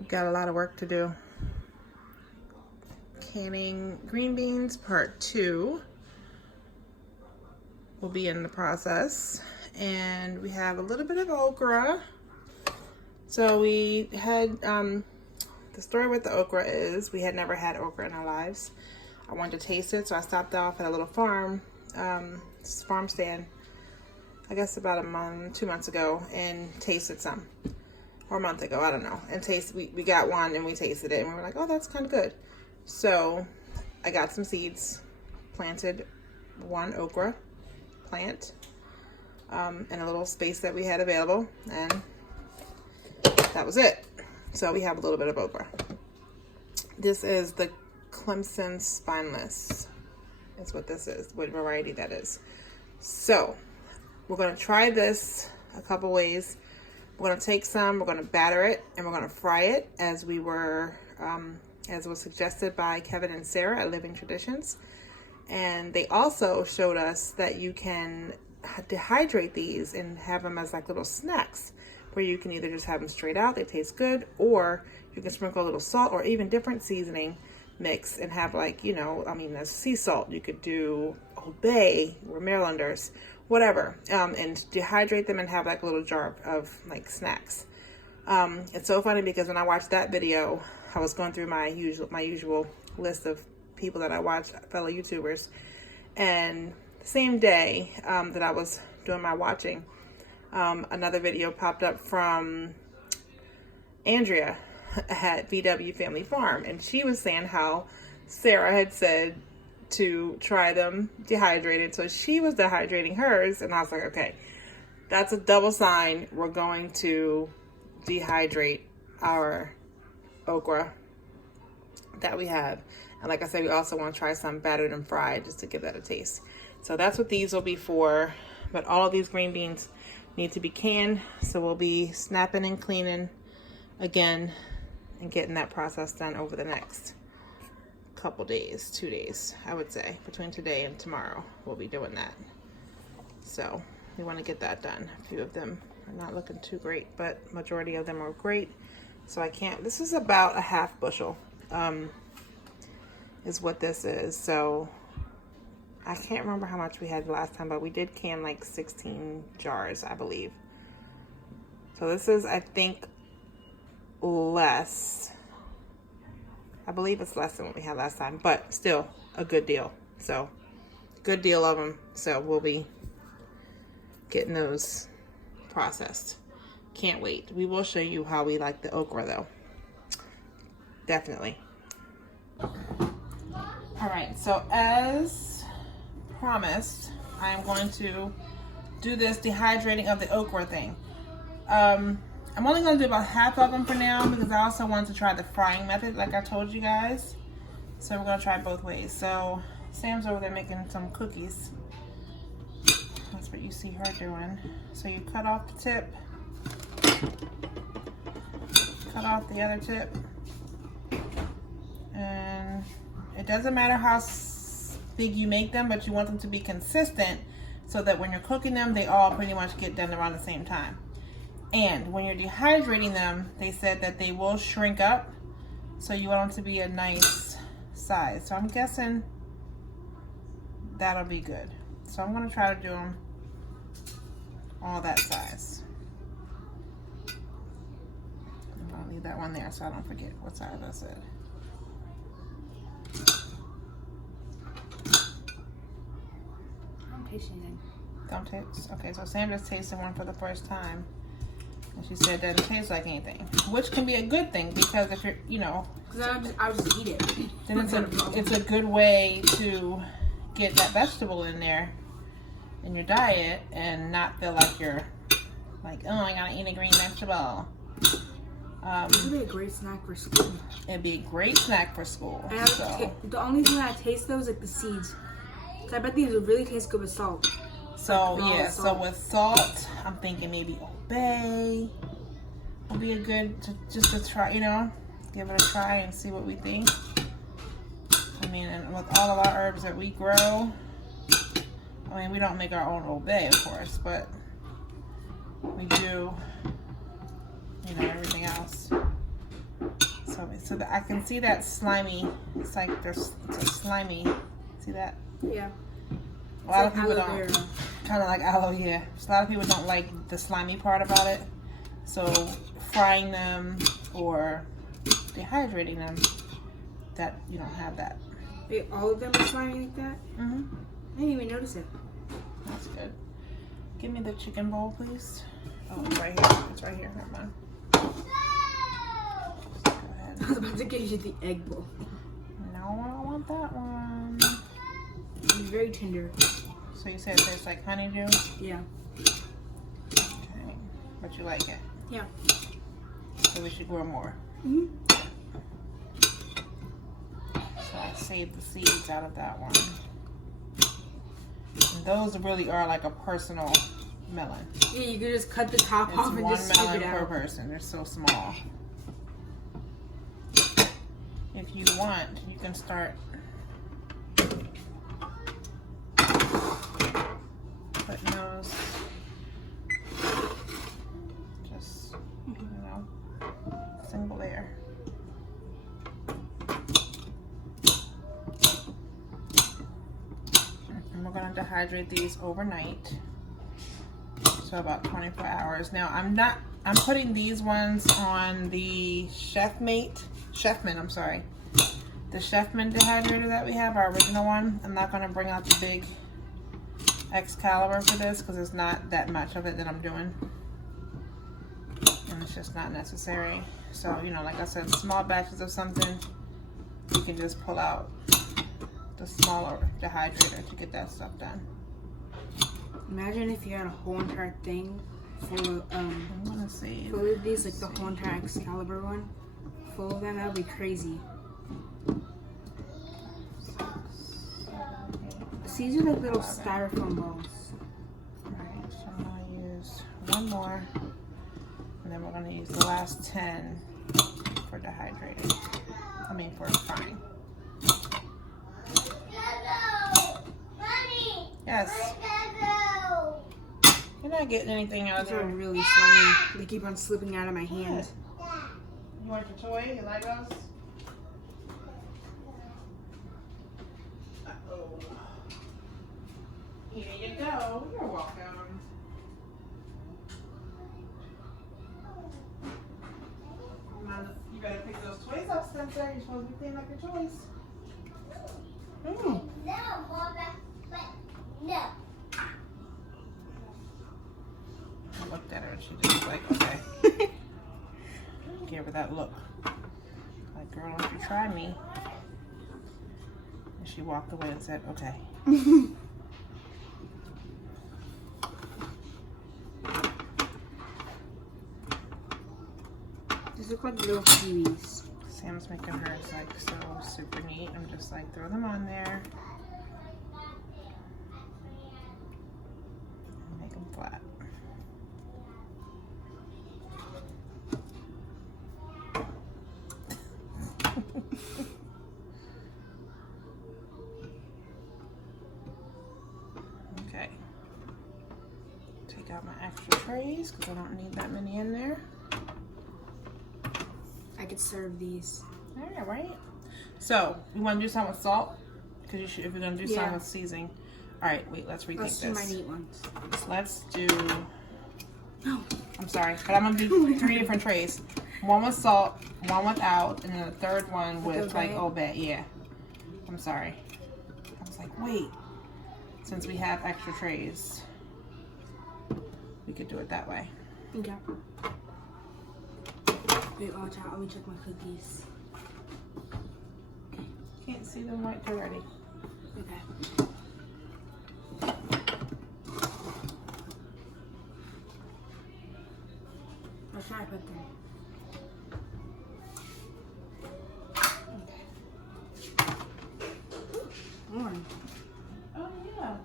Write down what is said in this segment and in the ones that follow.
We've got a lot of work to do. Canning green beans part 2 will be in the process. And we have a little bit of okra. So we had, the story with the okra is we had never had okra in our lives. I wanted to taste it, so I stopped off at a little farm stand, I guess about 2 months ago, and tasted some. Or a month ago, I don't know. And we got one and we tasted it and we were like, oh, that's kind of good. So I got some seeds, planted one okra plant in a little space that we had available, and that was it. So we have a little bit of okra. This is the Clemson Spineless. That's what this is, what variety that is. So we're going to try this a couple ways. We're going to take some, we're going to batter it, and we're going to fry it as we were, as was suggested by Kevin and Sarah at Living Traditions. And they also showed us that you can dehydrate these and have them as like little snacks, where you can either just have them straight out, they taste good, or you can sprinkle a little salt or even different seasoning mix and have, like, you know, I mean, there's sea salt. You could do Old Bay, we're Marylanders, whatever, and dehydrate them and have like a little jar of like snacks. It's so funny because when I watched that video, I was going through my usual list of people that I watch, fellow YouTubers, and the same day that I was doing my watching, another video popped up from Andrea at VW Family Farm, and she was saying how Sarah had said to try them dehydrated, so she was dehydrating hers, and I was like, okay, that's a double sign. We're going to dehydrate our okra that we have. And like I said, we also want to try some battered and fried just to give that a taste. So that's what these will be for. But all of these green beans need to be canned, so we'll be snapping and cleaning again and getting that process done over the next couple days, 2 days, I would say. Between today and tomorrow, we'll be doing that. So we want to get that done. A few of them are not looking too great, but majority of them are great. So this is about a half bushel, is what this is. So I can't remember how much we had last time, but we did can like 16 jars, I believe. So this is, I think, less. I believe it's less than what we had last time, but still a good deal. So good deal of them. So we'll be getting those processed. Can't wait. We will show you how we like the okra though. Definitely. All right, so as promised, I'm going to do this dehydrating of the okra thing. I'm only going to do about half of them for now because I also want to try the frying method like I told you guys. So we're going to try both ways. So Sam's over there making some cookies. That's what you see her doing. So you cut off the tip, cut off the other tip, and it doesn't matter how big you make them, but you want them to be consistent so that when you're cooking them, they all pretty much get done around the same time. And when you're dehydrating them, they said that they will shrink up, so you want them to be a nice size. So I'm guessing that'll be good. So I'm gonna try to do them all that size. I'm gonna leave that one there so I don't forget what size I said. I'm tasting it. Don't taste? Okay, so Sam just tasted one for the first time. And she said it doesn't taste like anything, which can be a good thing because if you're, you know, because I'll just eat it. Then it's a good way to get that vegetable in there in your diet and not feel like you're like, oh, I gotta eat a green vegetable. It would be a great snack for school. It'd be a great snack for school. And the only thing I taste though is like the seeds. So I bet these would really taste good with salt. So yeah, so with salt, I'm thinking maybe Old Bay will be a good just to try, you know, give it a try and see what we think. I mean, and with all of our herbs that we grow, I mean, we don't make our own Old Bay, of course, but we do, you know, everything else. So that I can see that slimy. It's like there's a slimy. See that? Yeah. A lot of like people aloe don't. vera. Kind of like aloe, yeah. So a lot of people don't like the slimy part about it. So frying them or dehydrating them, that you don't have that. Wait, all of them are slimy like that? Mhm. I didn't even notice it. That's good. Give me the chicken bowl, please. Oh, it's right here. It's right here. Never mind. Go ahead. I was about to give you the egg bowl. No, I don't want that one. It's very tender. So you said it tastes like honeydew? Yeah. Okay. But you like it? Yeah. So we should grow more. Mm-hmm. So I saved the seeds out of that one. And those really are like a personal melon. Yeah, you could just cut the top It's off and one just scoop melon it per out. person. They're so small. If you want, you can start putting those just, single layer. And we're going to dehydrate these overnight. So about 24 hours. Now I'm putting these ones on the Chefman, the Chefman dehydrator that we have, our original one. I'm not going to bring out the big Excalibur for this because it's not that much of it that I'm doing. And it's just not necessary. So, like I said, small batches of something, you can just pull out the smaller dehydrator to get that stuff done. Imagine if you had a whole entire thing full of I'm gonna see. full of these, like the whole entire Excalibur one, full of them. That would be crazy. These are like little styrofoam balls. Alright, so I'm gonna use one more, and then we're gonna use the last 10 for dehydrating. I mean for frying. Yes. You're not getting anything out of These are there. really slimy. They keep on slipping out of my hand. You want your toy? You like those? Uh-oh. Here you go. You're welcome. You better pick those toys up, Spencer. You're supposed to be cleaning up your toys. Mm. No. I looked at her and she just was like, okay. Gave her that look. Like, girl, don't you try me. And she walked away and said, okay. These look like little kiwis. Sam's making hers like so super neat. I'm just like, throw them on there. And make them flat. Okay. Take out my extra trays because I don't need that many in there. I could serve these. All right. So, you want to do something with salt? Because you should, if you're going to do something Yeah. with seasoning. All right, wait, let's rethink Let's do my this. neat ones. Let's do, No. I'm sorry, but I'm going to do 3 different trays. One with salt, one without, and then the third one with like Obey. Yeah. I'm sorry. I was like, wait. Since we have extra trays, we could do it that way. Okay. Wait, watch out. Let me check my cookies. Can't see them right there already. Okay. Where should I put them? Warm. Oh yeah.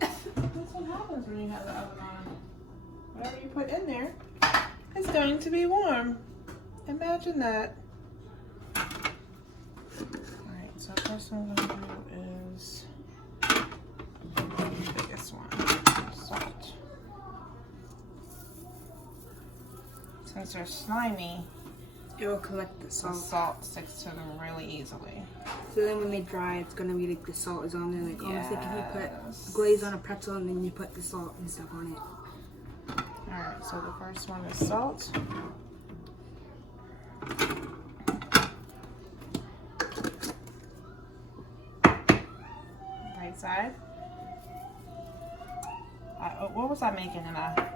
That's what happens when you have the oven on. Whatever you put in there is going to be warm. Imagine that. Alright, so first one I'm going to do is the biggest one, salt. Since they're slimy, It will collect the The salt. salt sticks to them really easily. So then when they dry, it's gonna be like the salt is on there, like almost like if you put Yes. glaze on a pretzel and then you put the salt and stuff on it. Alright, so the first one is salt. Right side. What was I making and I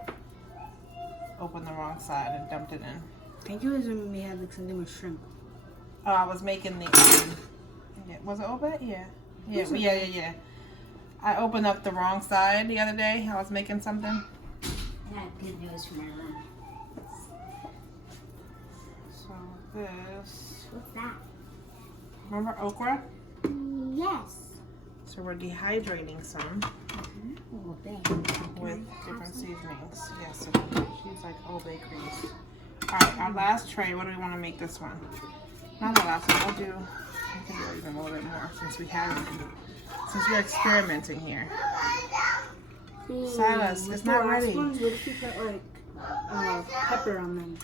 opened the wrong side and dumped it in? I think it was when we had like something with shrimp. Oh, I was making the, yeah, was it open? Yeah. Yeah. I opened up the wrong side the other day. I was making something. I have good news from my room. So this, What's that? remember okra? Yes. So we're dehydrating some Oh, babe. with different seasonings. Yes, so she's like Old Bay crease. Alright, our last tray, what do we want to make this one? Not the last one, we'll do, I think we'll even a little bit more since we're experimenting here. Silas, it's not ready. Ones, what if you put like pepper on them?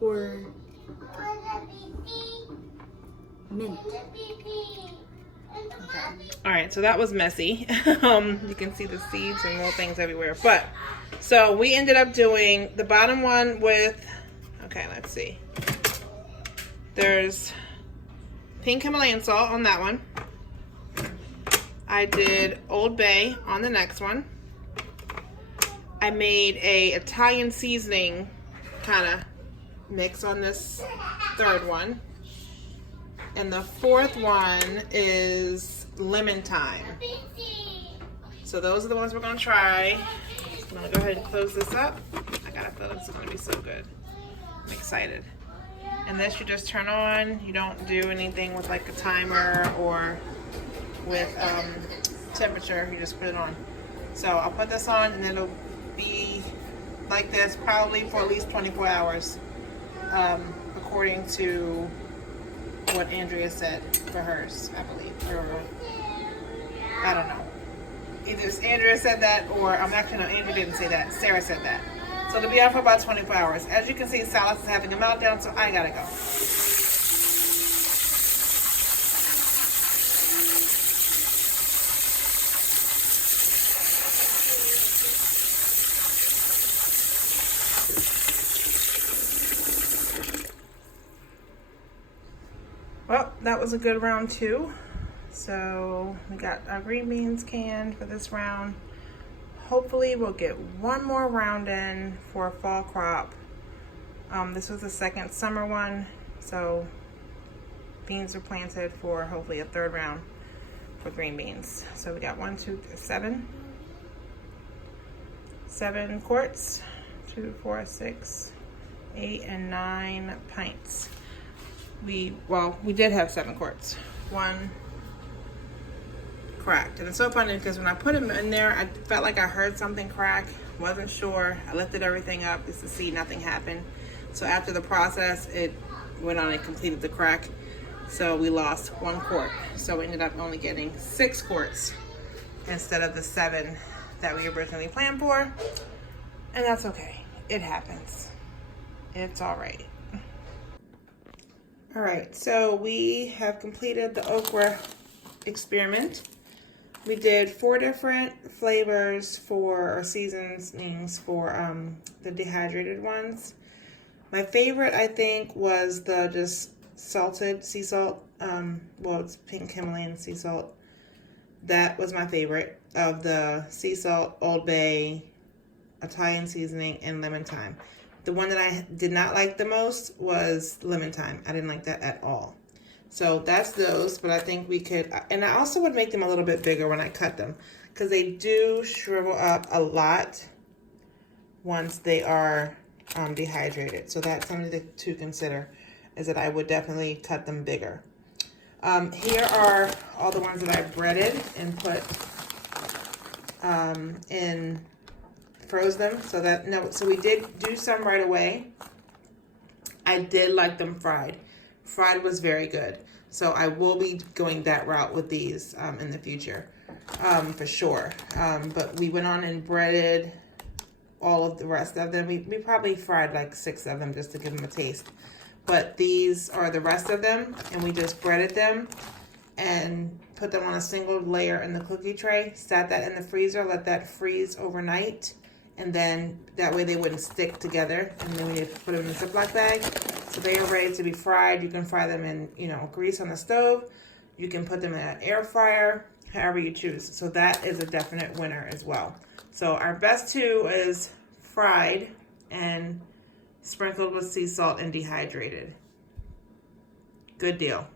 Or mint. Alright, so that was messy. You can see the seeds and little things everywhere. But, so we ended up doing the bottom one with, okay, let's see. There's pink Himalayan salt on that one. I did Old Bay on the next one. I made a Italian seasoning kind of mix on this third one. And the fourth one is lemon thyme. So those are the ones we're gonna try. I'm gonna go ahead and close this up. I got a feeling it's gonna be so good. I'm excited. And this you just turn on. You don't do anything with like a timer or with temperature. You just put it on. So I'll put this on and it'll be like this probably for at least 24 hours, according to what Andrea said for hers, I believe. Or I don't know. Either Andrea said that or I'm actually no, Andrea didn't say that. Sarah said that. So it'll be on for about 24 hours. As you can see, Silas is having a meltdown, so I gotta go. Well, that was a good round 2. So we got our green beans canned for this round. Hopefully we'll get one more round in for a fall crop. This was the second summer one, so beans are planted for hopefully a third round for green beans. So we got 7 quarts, 2, 4, 6, 8, and 9 pints. We did have 7 quarts. 1 cracked. And it's so funny because when I put them in there, I felt like I heard something crack. Wasn't sure. I lifted everything up just to see nothing happen. So after the process, it went on and completed the crack. So we lost 1 quart. So we ended up only getting 6 quarts instead of the 7 that we originally planned for. And that's okay. It happens. It's all right. All right, so we have completed the okra experiment. We did 4 different flavors or seasonings for the dehydrated ones. My favorite, I think, was the just salted sea salt. It's pink Himalayan sea salt. That was my favorite of the sea salt, Old Bay, Italian seasoning, and lemon thyme. The one that I did not like the most was lemon thyme. I didn't like that at all. So that's those, but I think we could, and I also would make them a little bit bigger when I cut them because they do shrivel up a lot once they are dehydrated. So that's something to consider, is that I would definitely cut them bigger. Here are all the ones that I breaded and put froze them so we did do some right away. I did like them fried. Fried was very good. So I will be going that route with these in the future, for sure. But we went on and breaded all of the rest of them. We probably fried like 6 of them just to give them a taste. But these are the rest of them, and we just breaded them and put them on a single layer in the cookie tray. Sat that in the freezer, let that freeze overnight, and then that way they wouldn't stick together. And then we put them in a Ziploc bag. So they are ready to be fried. You can fry them in, grease on the stove. You can put them in an air fryer, however you choose. So that is a definite winner as well. So our best 2 is fried and sprinkled with sea salt and dehydrated. Good deal.